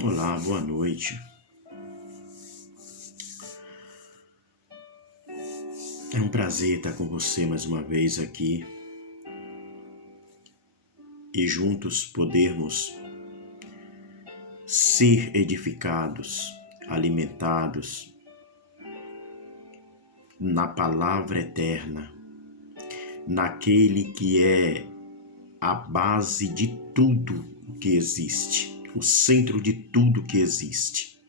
Olá, boa noite. É um prazer estar com você mais uma vez aqui e juntos podermos ser edificados, alimentados na palavra eterna, naquele que é a base de tudo o que existe, o centro de tudo que existe.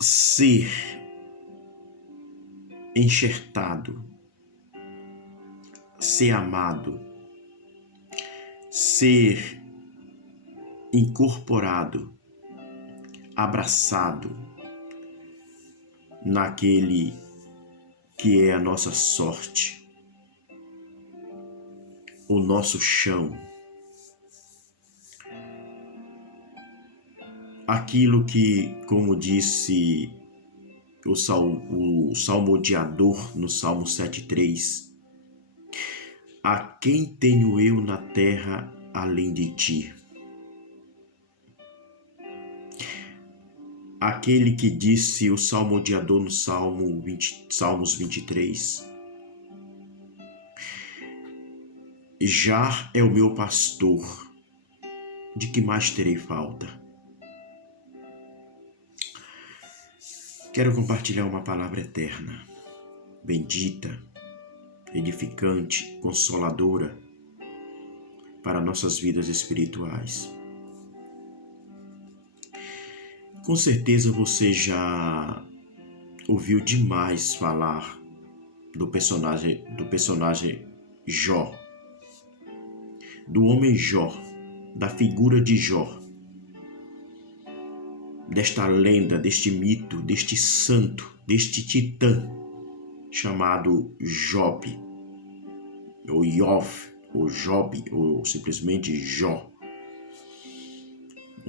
Ser enxertado, ser amado, ser incorporado, abraçado naquele que é a nossa sorte, o nosso chão, aquilo que, como disse o salmodiador no Salmo 7,3, a quem tenho eu na terra além de ti? Aquele que disse o salmodiador no Salmos 23, já é o meu pastor, de que mais terei falta? Quero compartilhar uma palavra eterna, bendita, edificante, consoladora para nossas vidas espirituais. Com certeza você já ouviu demais falar do personagem Jó, do homem Jó, da figura de Jó, desta lenda, deste mito, deste santo, deste titã chamado Job, ou Iov, ou Job, ou simplesmente Jó,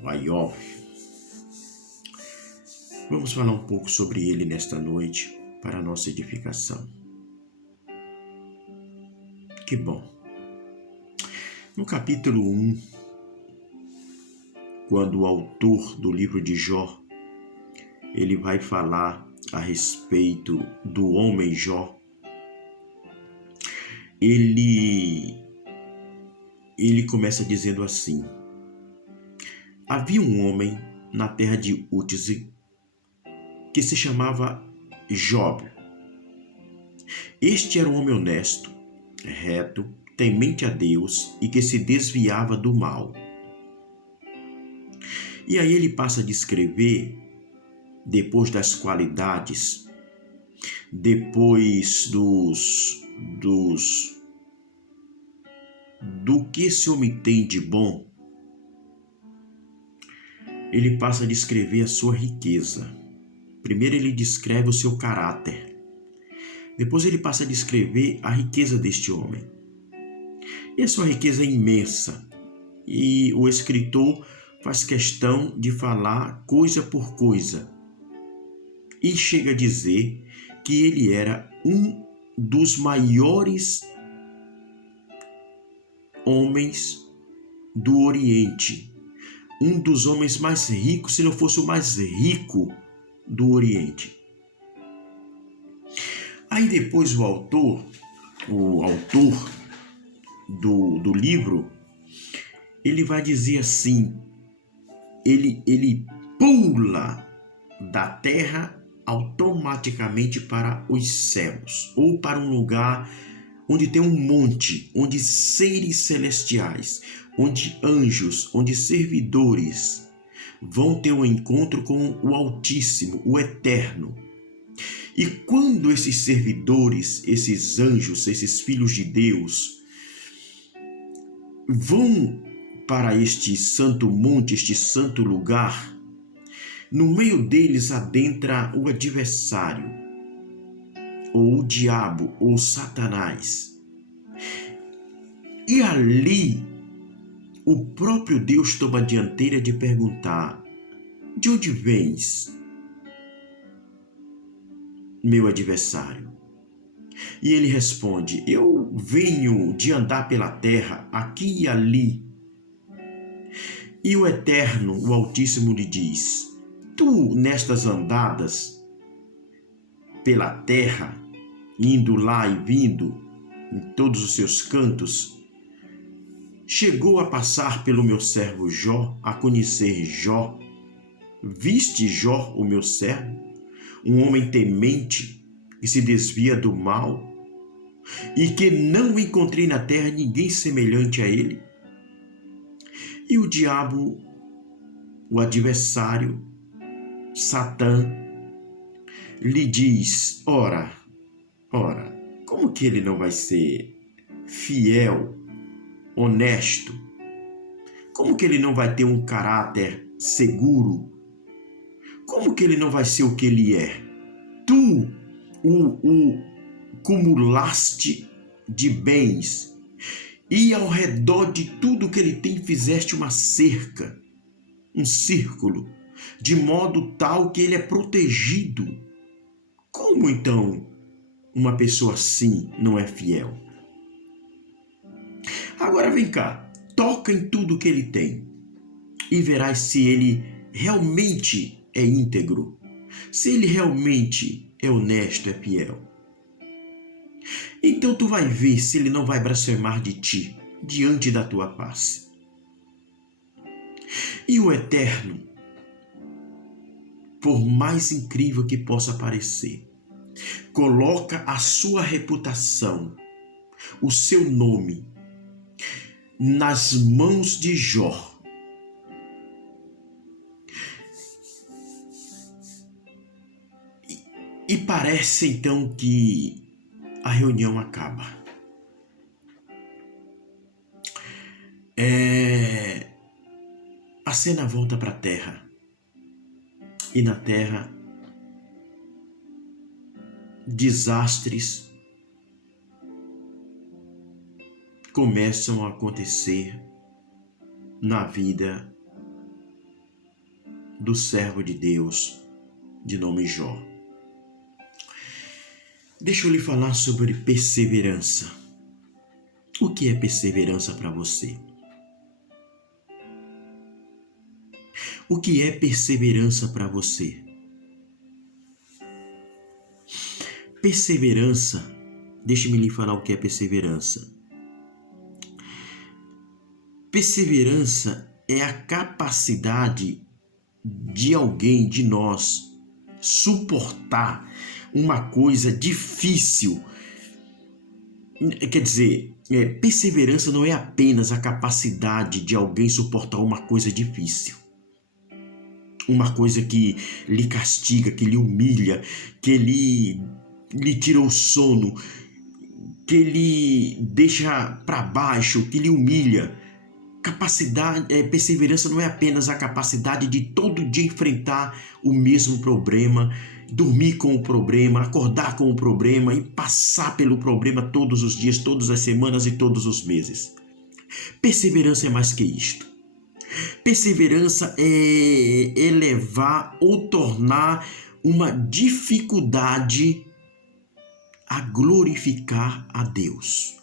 ou Iov. Vamos falar um pouco sobre ele nesta noite para a nossa edificação. Que bom! No capítulo 1, quando o autor do livro de Jó, ele vai falar a respeito do homem Jó, ele começa dizendo assim: havia um homem na terra de Uz que se chamava Job. Este era um homem honesto, reto, temente a Deus e que se desviava do mal. E aí ele passa a descrever, depois das qualidades, depois do que esse homem tem de bom, ele passa a descrever a sua riqueza. Primeiro ele descreve o seu caráter. Depois ele passa a descrever a riqueza deste homem. E a sua riqueza é imensa. E o escritor faz questão de falar coisa por coisa. E chega a dizer que ele era um dos maiores homens do Oriente. Um dos homens mais ricos, se não fosse o mais rico do Oriente. Aí depois o autor do livro, ele vai dizer assim, ele pula da terra automaticamente para os céus, ou para um lugar onde tem um monte, onde seres celestiais, onde anjos, onde servidores vão ter um encontro com o Altíssimo, o Eterno. E quando esses servidores, esses anjos, esses filhos de Deus vão para este santo monte, este santo lugar, no meio deles adentra o adversário, ou o diabo, ou Satanás. E ali, o próprio Deus toma a dianteira de perguntar: de onde vens, meu adversário? E ele responde: eu venho de andar pela terra, aqui e ali, E o Eterno, o Altíssimo, lhe diz: tu, nestas andadas pela terra, indo lá e vindo, em todos os seus cantos, chegou a passar pelo meu servo Jó, a conhecer Jó. Viste Jó, o meu servo, um homem temente, que se desvia do mal, e que não encontrei na terra ninguém semelhante a ele? E o diabo, o adversário, Satã, lhe diz: ora, como que ele não vai ser fiel, honesto? Como que ele não vai ter um caráter seguro? Como que ele não vai ser o que ele é? Tu o cumulaste de bens, e ao redor de tudo que ele tem fizeste uma cerca, um círculo, de modo tal que ele é protegido. Como então uma pessoa assim não é fiel? Agora vem cá, toca em tudo que ele tem e verás se ele realmente é íntegro, se ele realmente é honesto, é fiel. Então tu vai ver se ele não vai blasfemar de ti diante da tua face. E o Eterno, por mais incrível que possa parecer, coloca a sua reputação, o seu nome, nas mãos de Jó. E parece então que a reunião acaba. A cena volta para a terra. E na terra, desastres começam a acontecer na vida do servo de Deus de nome Jó. Deixa eu lhe falar sobre perseverança. O que é perseverança para você? O que é perseverança para você? Perseverança, deixe-me lhe falar o que é perseverança. Perseverança é a capacidade de alguém, de nós, suportar uma coisa difícil. Quer dizer, perseverança não é apenas a capacidade de alguém suportar uma coisa difícil. Uma coisa que lhe castiga, que lhe humilha, que lhe tira o sono, que lhe deixa para baixo, que lhe humilha. Perseverança não é apenas a capacidade de todo dia enfrentar o mesmo problema, dormir com o problema, acordar com o problema e passar pelo problema todos os dias, todas as semanas e todos os meses. Perseverança é mais que isto. Perseverança é elevar ou tornar uma dificuldade a glorificar a Deus.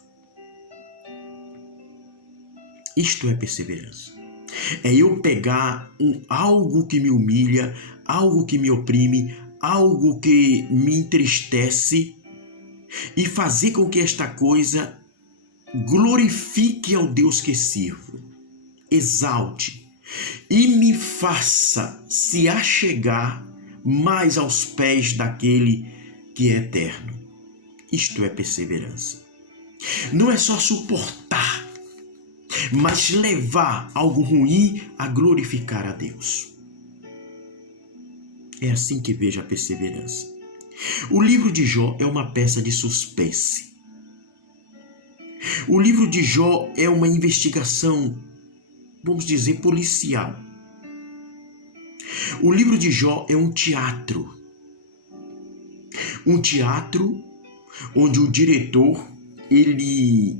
Isto é perseverança. É eu pegar algo que me humilha, algo que me oprime, algo que me entristece e fazer com que esta coisa glorifique ao Deus que sirvo, exalte e me faça se achegar mais aos pés daquele que é eterno. Isto é perseverança. Não é só suportar, mas levar algo ruim a glorificar a Deus. É assim que vejo a perseverança. O livro de Jó é uma peça de suspense. O livro de Jó é uma investigação, vamos dizer, policial. O livro de Jó é um teatro. Um teatro onde o diretor, ele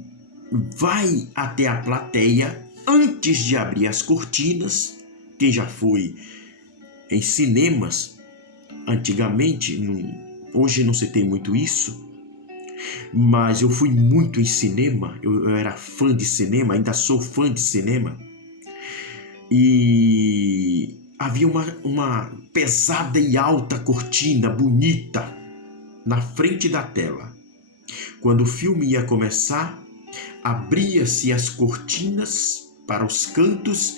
vai até a plateia antes de abrir as cortinas. Quem já foi em cinemas antigamente, hoje não se tem muito isso, mas eu fui muito em cinema, eu era fã de cinema, ainda sou fã de cinema. e havia uma pesada e alta cortina bonita na frente da tela. Quando o filme ia começar, abria-se as cortinas para os cantos,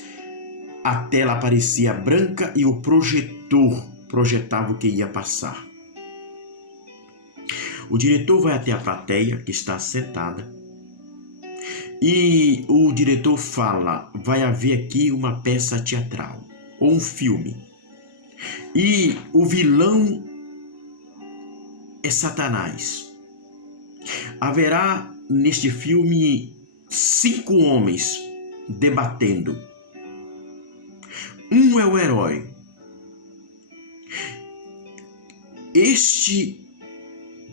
a tela aparecia branca e o projetor projetava o que ia passar. O diretor vai até a plateia que está sentada e o diretor fala: vai haver aqui uma peça teatral ou um filme e o vilão é Satanás. Haverá neste filme 5 homens debatendo. Um é o herói. Este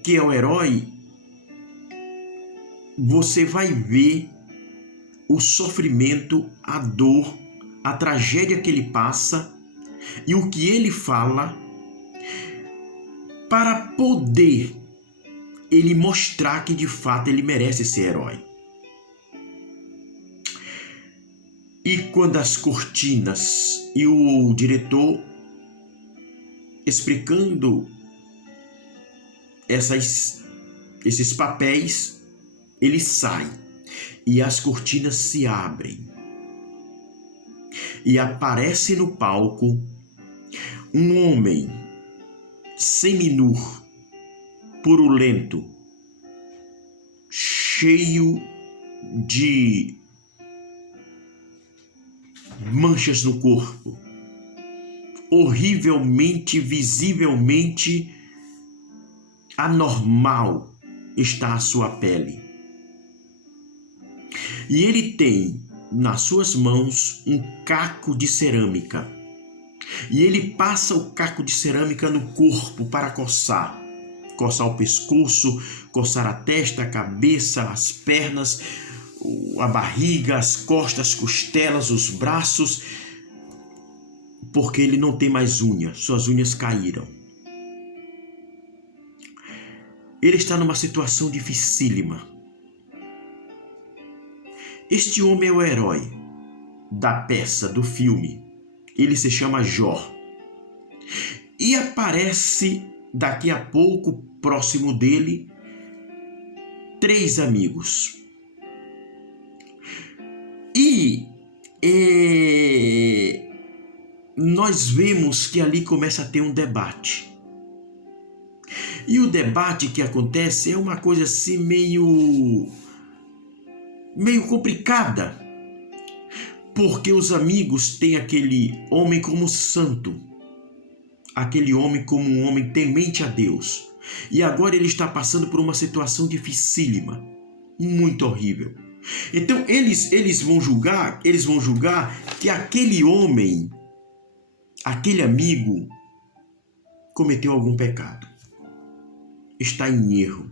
que é o herói, você vai ver o sofrimento, a dor, a tragédia que ele passa e o que ele fala para poder ele mostrar que de fato ele merece ser herói. E quando as cortinas e o diretor explicando esses papéis, ele sai e as cortinas se abrem e aparece no palco um homem seminu, purulento, cheio de manchas no corpo, horrivelmente, visivelmente anormal está a sua pele. E ele tem nas suas mãos um caco de cerâmica. E ele passa o caco de cerâmica no corpo para coçar o pescoço, coçar a testa, a cabeça, as pernas, a barriga, as costas, as costelas, os braços, porque ele não tem mais unhas, suas unhas caíram. Ele está numa situação dificílima. Este homem é o herói da peça, do filme. Ele se chama Jó. E aparece daqui a pouco, próximo dele, 3 amigos. E nós vemos que ali começa a ter um debate. E o debate que acontece é uma coisa assim meio complicada, porque os amigos têm aquele homem como santo, aquele homem como um homem temente a Deus, e agora ele está passando por uma situação dificílima, muito horrível. Então eles vão julgar que aquele homem, aquele amigo, cometeu algum pecado, está em erro,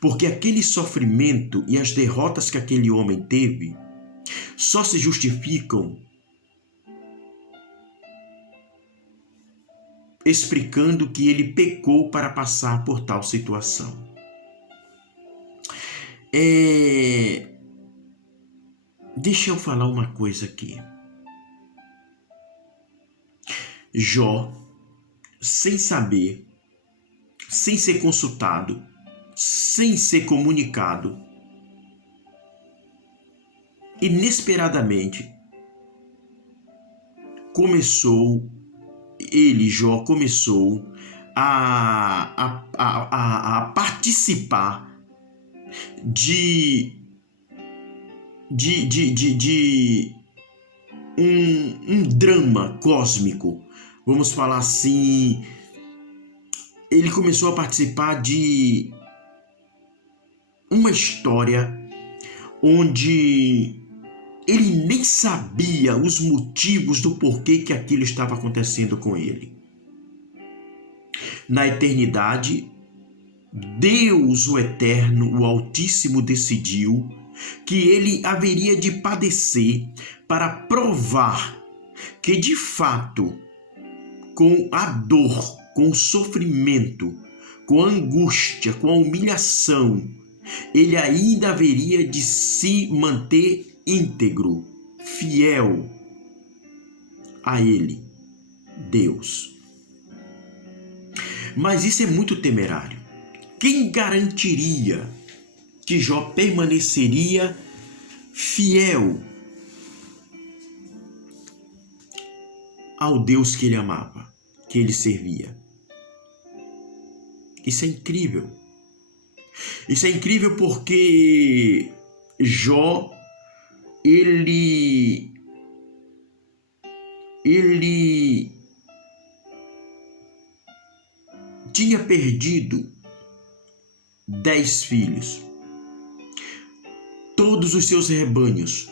porque aquele sofrimento e as derrotas que aquele homem teve só se justificam explicando que ele pecou para passar por tal situação. Deixa eu falar uma coisa aqui. Jó, sem saber, sem ser consultado, sem ser comunicado, inesperadamente, Jó começou a participar de um drama cósmico, vamos falar assim. Ele começou a participar de uma história onde ele nem sabia os motivos do porquê que aquilo estava acontecendo com ele. Na eternidade, Deus, o Eterno, o Altíssimo, decidiu que ele haveria de padecer para provar que, de fato, com a dor, com o sofrimento, com a angústia, com a humilhação, ele ainda haveria de se manter íntegro, fiel a ele, Deus. Mas isso é muito temerário. Quem garantiria que Jó permaneceria fiel ao Deus que ele amava, que ele servia? Isso é incrível. Isso é incrível porque Jó, ele tinha perdido 10 filhos, todos os seus rebanhos,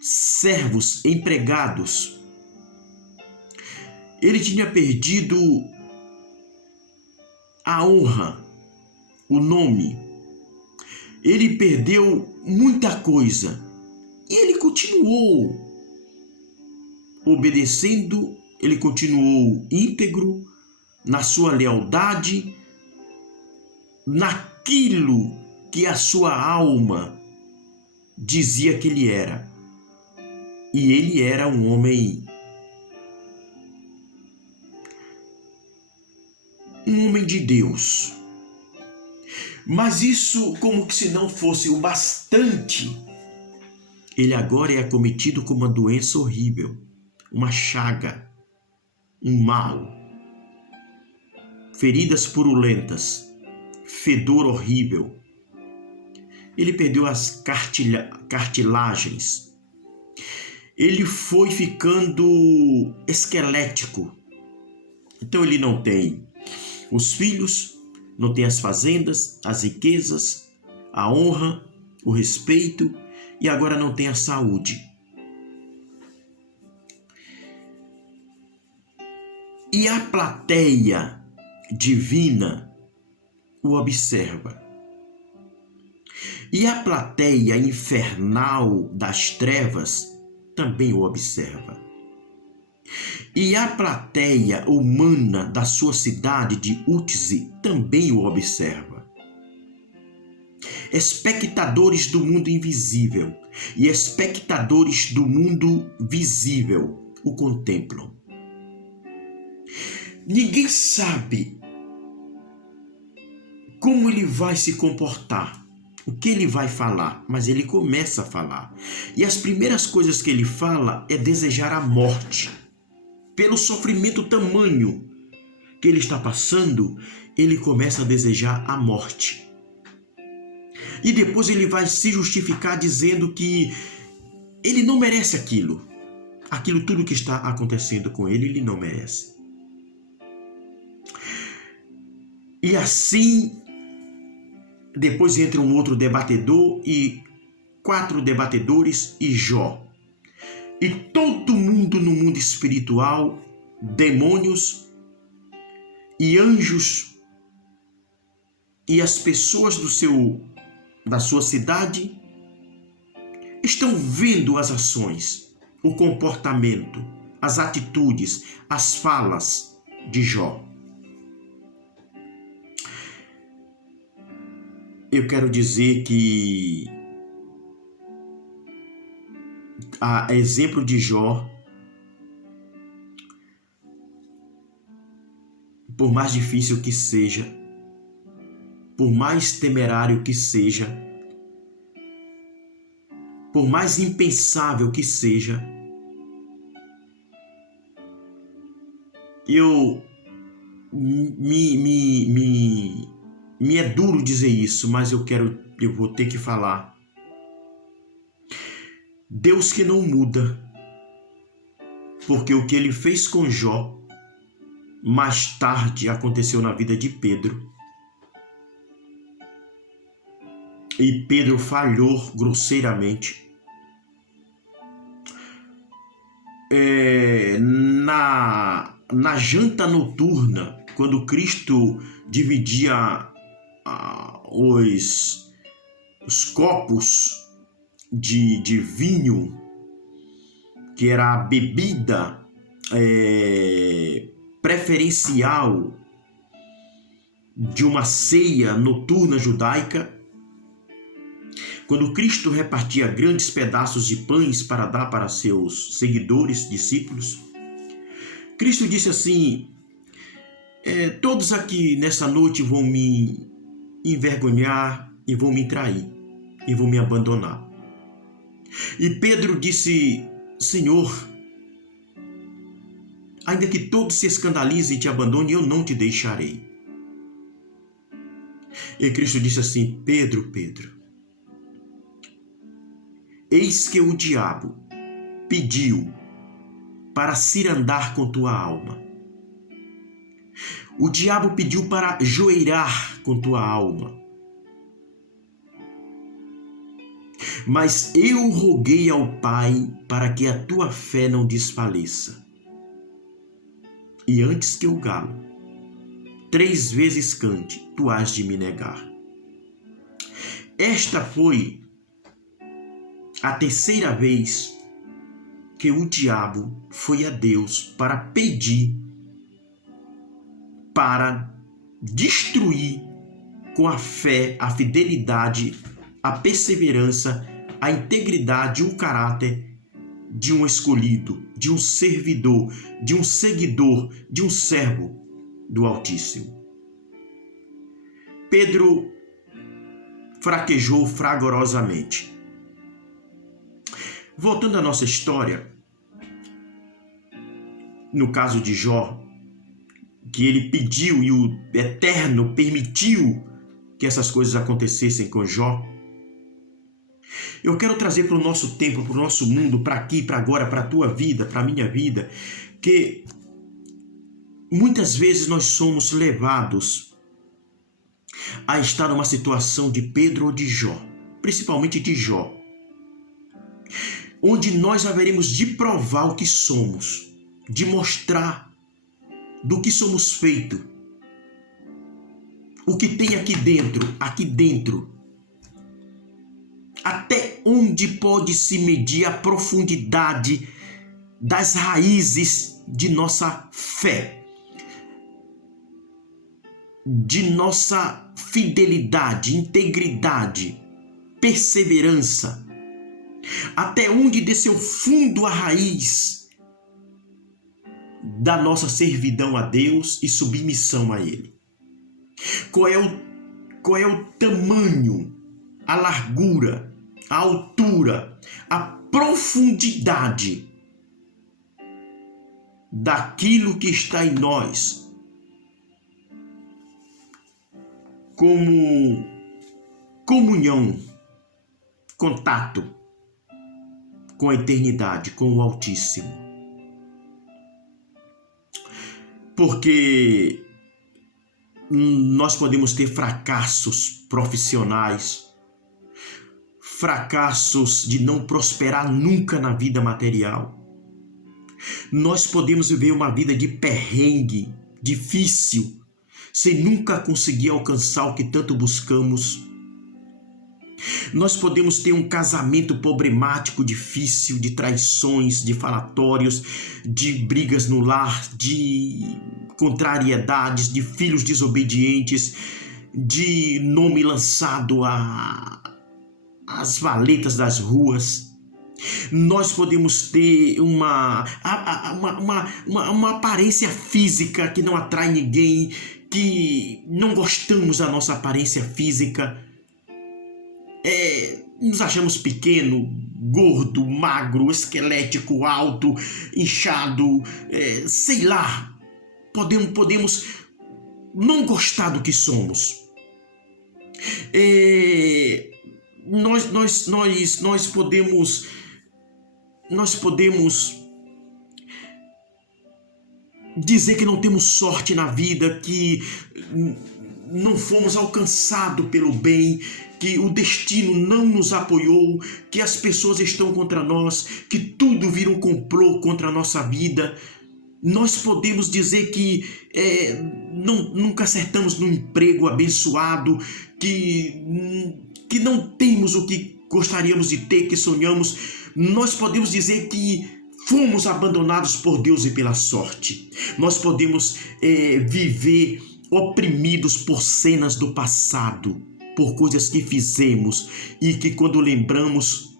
servos, empregados. Ele tinha perdido a honra, o nome. Ele perdeu muita coisa. E ele continuou obedecendo, ele continuou íntegro na sua lealdade, naquilo que a sua alma dizia que ele era. E ele era um homem de Deus. Mas isso, como que se não fosse o bastante, ele agora é acometido com uma doença horrível, uma chaga, um mal, feridas purulentas, fedor horrível. Ele perdeu as cartilagens. Ele foi ficando esquelético. Então ele não tem os filhos, não tem as fazendas, as riquezas, a honra, o respeito, e agora não tem a saúde. E a plateia divina o observa. E a plateia infernal das trevas também o observa. E a plateia humana da sua cidade de Útzi também o observa. Espectadores do mundo invisível e espectadores do mundo visível o contemplam. Ninguém sabe como ele vai se comportar, o que ele vai falar, mas ele começa a falar. E as primeiras coisas que ele fala é desejar a morte. Pelo sofrimento tamanho que ele está passando, ele começa a desejar a morte. E depois ele vai se justificar dizendo que ele não merece aquilo. Aquilo tudo que está acontecendo com ele, ele não merece. E assim, depois entra um outro debatedor e 4 debatedores e Jó. E todo mundo no mundo espiritual, demônios e anjos e as pessoas da sua cidade estão vendo as ações, o comportamento, as atitudes, as falas de Jó. Eu quero dizer que, a exemplo de Jó, por mais difícil que seja, por mais temerário que seja, por mais impensável que seja, me é duro dizer isso, mas eu vou ter que falar. Deus que não muda, porque o que ele fez com Jó, mais tarde aconteceu na vida de Pedro. E Pedro falhou grosseiramente. Na janta noturna, quando Cristo dividia os copos de vinho, que era a bebida preferencial de uma ceia noturna judaica, Quando Cristo repartia grandes pedaços de pães para dar para seus seguidores, discípulos, Cristo disse assim: todos aqui nessa noite vão me envergonhar e vão me trair e vão me abandonar. E Pedro disse: Senhor, ainda que todos se escandalizem e te abandonem, eu não te deixarei. E Cristo disse assim: Pedro, Pedro, eis que o diabo pediu para cirandar com tua alma. O diabo pediu para joeirar com tua alma. Mas eu roguei ao Pai para que a tua fé não desfaleça. E antes que o galo 3 vezes cante, tu hás de me negar. Esta foi a 3ª vez que o diabo foi a Deus para pedir, para destruir com a fé, a fidelidade, a perseverança, a integridade, o caráter de um escolhido, de um servidor, de um seguidor, de um servo do Altíssimo. Pedro fraquejou fragorosamente. Voltando à nossa história, no caso de Jó, que ele pediu e o Eterno permitiu que essas coisas acontecessem com Jó, eu quero trazer para o nosso tempo, para o nosso mundo, para aqui, para agora, para a tua vida, para a minha vida, que muitas vezes nós somos levados a estar numa situação de Pedro ou de Jó, principalmente de Jó, onde nós haveremos de provar o que somos, de mostrar do que somos feitos, o que tem aqui dentro, até onde pode se medir a profundidade das raízes de nossa fé, de nossa fidelidade, integridade, perseverança, até onde desceu fundo a raiz da nossa servidão a Deus e submissão a Ele. Qual é o tamanho, a largura, a altura, a profundidade daquilo que está em nós como comunhão, contato com a eternidade, com o Altíssimo. Porque nós podemos ter fracassos profissionais, fracassos de não prosperar nunca na vida material. Nós podemos viver uma vida de perrengue, difícil, sem nunca conseguir alcançar o que tanto buscamos. Nós podemos ter um casamento problemático, difícil, de traições, de falatórios, de brigas no lar, de contrariedades, de filhos desobedientes, de nome lançado às valetas das ruas. Nós podemos ter uma aparência física que não atrai ninguém, que não gostamos da nossa aparência física. Nos achamos pequeno, gordo, magro, esquelético, alto, inchado, sei lá. Podemos não gostar do que somos. Nós podemos dizer que não temos sorte na vida, que não fomos alcançados pelo bem, que o destino não nos apoiou, que as pessoas estão contra nós, que tudo vira um complô contra a nossa vida. Nós podemos dizer que nunca acertamos no emprego abençoado, que não temos o que gostaríamos de ter, que sonhamos. Nós podemos dizer que fomos abandonados por Deus e pela sorte. Nós podemos viver oprimidos por cenas do passado. por coisas que fizemos e que, quando lembramos,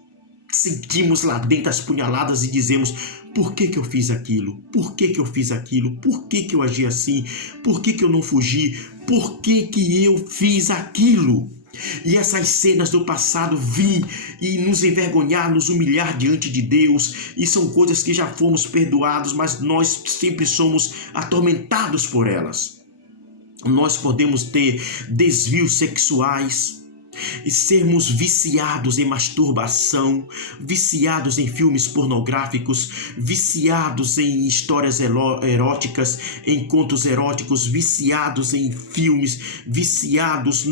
sentimos lá dentro as punhaladas e dizemos: por que que eu fiz aquilo? Por que que eu fiz aquilo? Por que que eu agi assim? Por que que eu não fugi? Por que que eu fiz aquilo? E essas cenas do passado vêm e nos envergonhar, nos humilhar diante de Deus, e são coisas que já fomos perdoados, mas nós sempre somos atormentados por elas. Nós podemos ter desvios sexuais e sermos viciados em masturbação, viciados em filmes pornográficos, viciados em histórias eróticas, em contos eróticos, viciados em filmes, viciados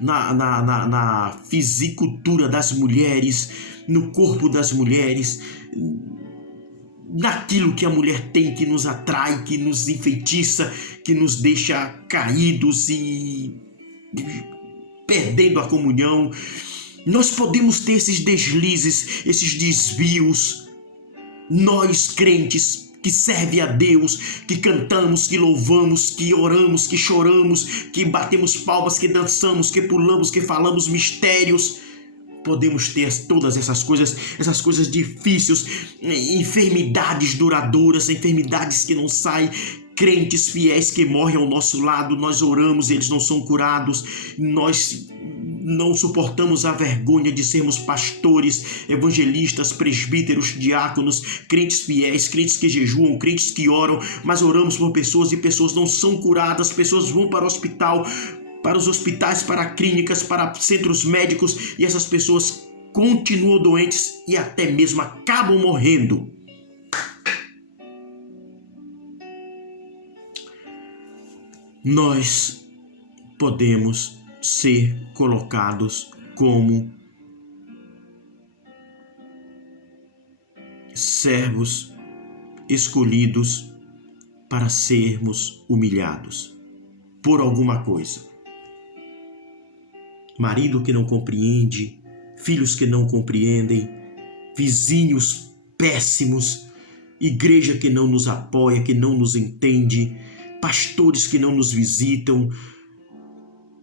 na fisicultura das mulheres, no corpo das mulheres, naquilo que a mulher tem, que nos atrai, que nos enfeitiça, que nos deixa caídos e perdendo a comunhão. Nós podemos ter esses deslizes, esses desvios. Nós, crentes, que servem a Deus, que cantamos, que louvamos, que oramos, que choramos, que batemos palmas, que dançamos, que pulamos, que falamos mistérios, podemos ter todas essas coisas difíceis, enfermidades duradouras, enfermidades que não saem, crentes fiéis que morrem ao nosso lado, nós oramos, eles não são curados, nós não suportamos a vergonha de sermos pastores, evangelistas, presbíteros, diáconos, crentes fiéis, crentes que jejuam, crentes que oram, mas oramos por pessoas e pessoas não são curadas, pessoas vão para o hospital, para os hospitais, para clínicas, para centros médicos, e essas pessoas continuam doentes e até mesmo acabam morrendo. Nós podemos ser colocados como servos escolhidos para sermos humilhados por alguma coisa. Marido que não compreende, filhos que não compreendem, vizinhos péssimos, igreja que não nos apoia, que não nos entende, pastores que não nos visitam,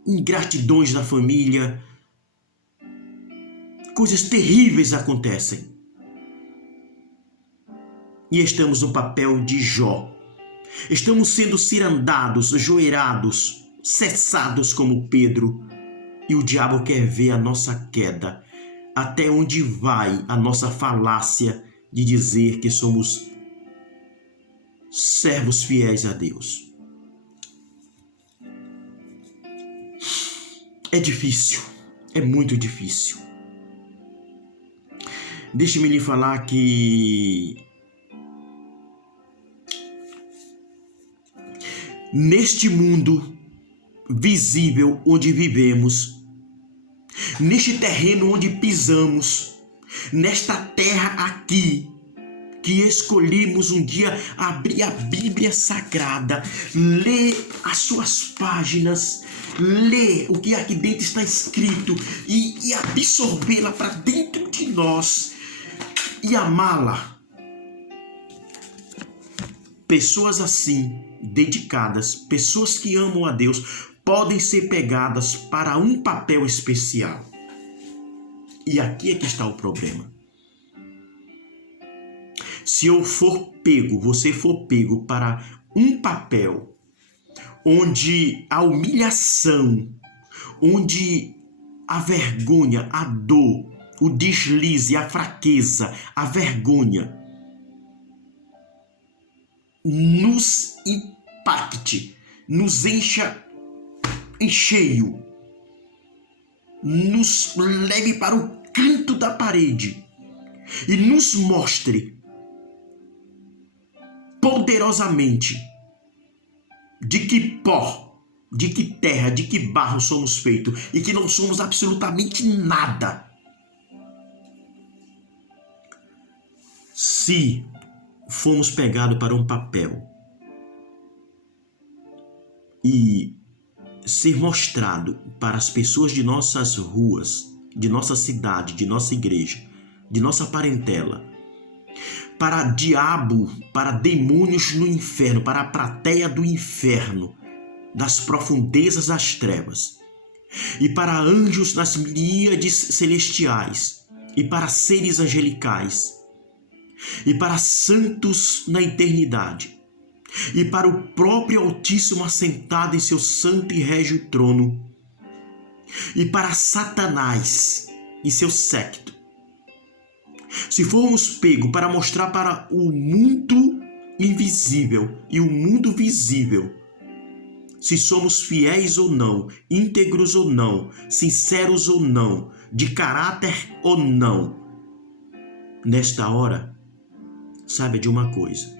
ingratidões da família, coisas terríveis acontecem. E estamos no papel de Jó. Estamos sendo cirandados, joeirados, cessados como Pedro. E o diabo quer ver a nossa queda. Até onde vai a nossa falácia de dizer que somos servos fiéis a Deus? É difícil, é muito difícil. Deixe-me lhe falar que neste mundo visível onde vivemos, neste terreno onde pisamos, nesta terra aqui, que escolhemos um dia abrir a Bíblia Sagrada, ler as suas páginas, ler o que aqui dentro está escrito e absorvê-la para dentro de nós e amá-la. Pessoas assim, dedicadas, pessoas que amam a Deus, podem ser pegadas para um papel especial. E aqui é que está o problema. Se eu for pego, você for pego para um papel onde a humilhação, onde a vergonha, a dor, o deslize, a fraqueza, a vergonha nos impacte, nos encha em cheio, nos leve para o canto da parede e nos mostre poderosamente de que pó, de que terra, de que barro somos feitos e que não somos absolutamente nada. Se fomos pegados para um papel e ser mostrado para as pessoas de nossas ruas, de nossa cidade, de nossa igreja, de nossa parentela, para diabo, para demônios no inferno, para a plateia do inferno, das profundezas das trevas, e para anjos nas miríades celestiais, e para seres angelicais, e para santos na eternidade, e para o próprio Altíssimo assentado em seu santo e régio trono, e para Satanás e seu séquito. Se formos pegos para mostrar para o mundo invisível e o mundo visível, se somos fiéis ou não, íntegros ou não, sinceros ou não, de caráter ou não, nesta hora, saiba de uma coisa,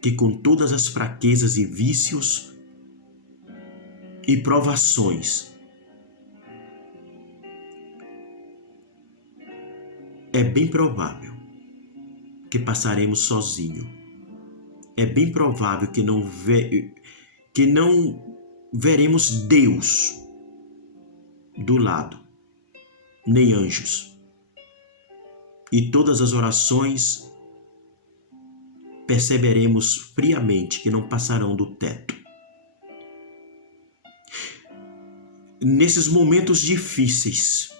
que com todas as fraquezas e vícios e provações, é bem provável que passaremos sozinho. É bem provável que não veremos Deus do lado, nem anjos. E todas as orações perceberemos friamente que não passarão do teto. Nesses momentos difíceis,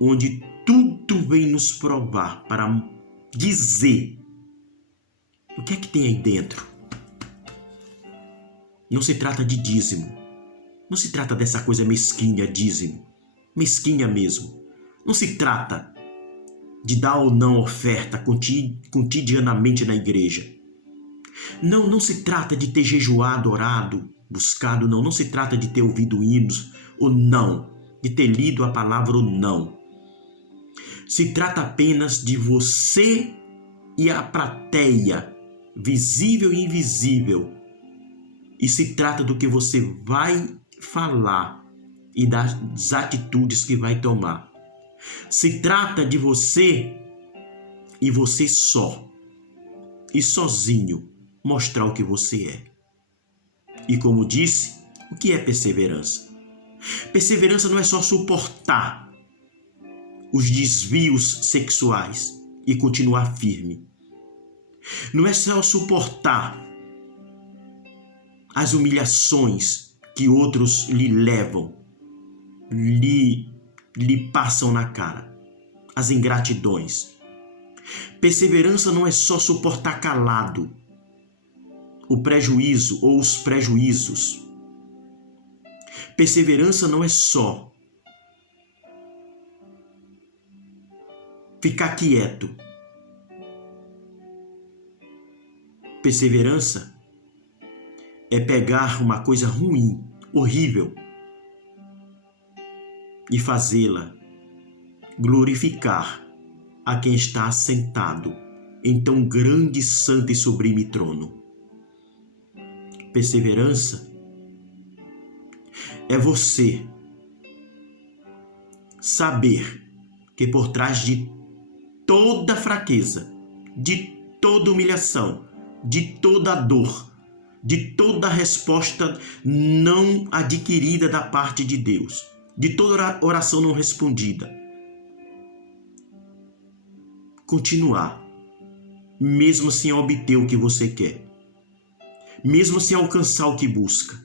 onde tudo vem nos provar para dizer o que é que tem aí dentro. Não se trata de dízimo. Não se trata dessa coisa mesquinha, dízimo. Mesquinha mesmo. Não se trata de dar ou não oferta cotidianamente na igreja. Não se trata de ter jejuado, orado, buscado, não. Não se trata de ter ouvido hinos ou não. De ter lido a palavra ou não. Se trata apenas de você e a plateia, visível e invisível. E se trata do que você vai falar e das atitudes que vai tomar. Se trata de você e você só, e sozinho, mostrar o que você é. E como disse, o que é perseverança? Perseverança não é só suportar os desvios sexuais e continuar firme. Não é só suportar as humilhações que outros lhe levam, lhe passam na cara, as ingratidões. Perseverança não é só suportar calado o prejuízo ou os prejuízos. Perseverança não é só ficar quieto. Perseverança é pegar uma coisa ruim, horrível, e fazê-la glorificar a quem está assentado em tão grande, santo e sublime trono. Perseverança é você saber que por trás de toda fraqueza, de toda humilhação, de toda dor, de toda resposta não adquirida da parte de Deus, de toda oração não respondida, continuar, mesmo sem obter o que você quer, mesmo sem alcançar o que busca,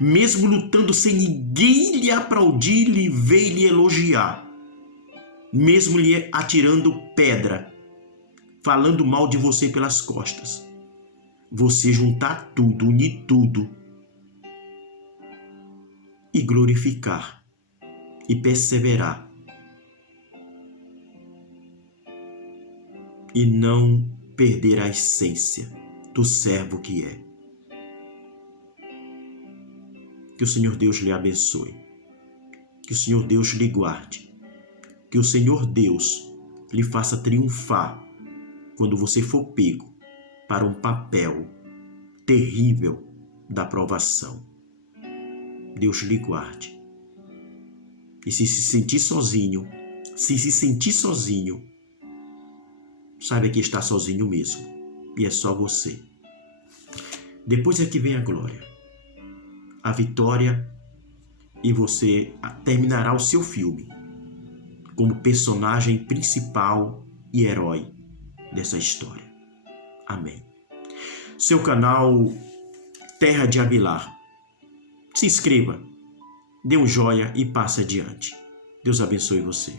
mesmo lutando sem ninguém lhe aplaudir, lhe ver e lhe elogiar, mesmo lhe atirando pedra, falando mal de você pelas costas, você juntar tudo, unir tudo e glorificar e perseverar e não perder a essência do servo que é. Que o Senhor Deus lhe abençoe, que o Senhor Deus lhe guarde, que o Senhor Deus lhe faça triunfar quando você for pego para um papel terrível da provação. Deus lhe guarde. E se sentir sozinho, saiba que está sozinho mesmo. E é só você. Depois é que vem a glória, a vitória, e você terminará o seu filme como personagem principal e herói dessa história. Amém. Seu canal Terra de Aguilar. Se inscreva, dê um joia e passe adiante. Deus abençoe você.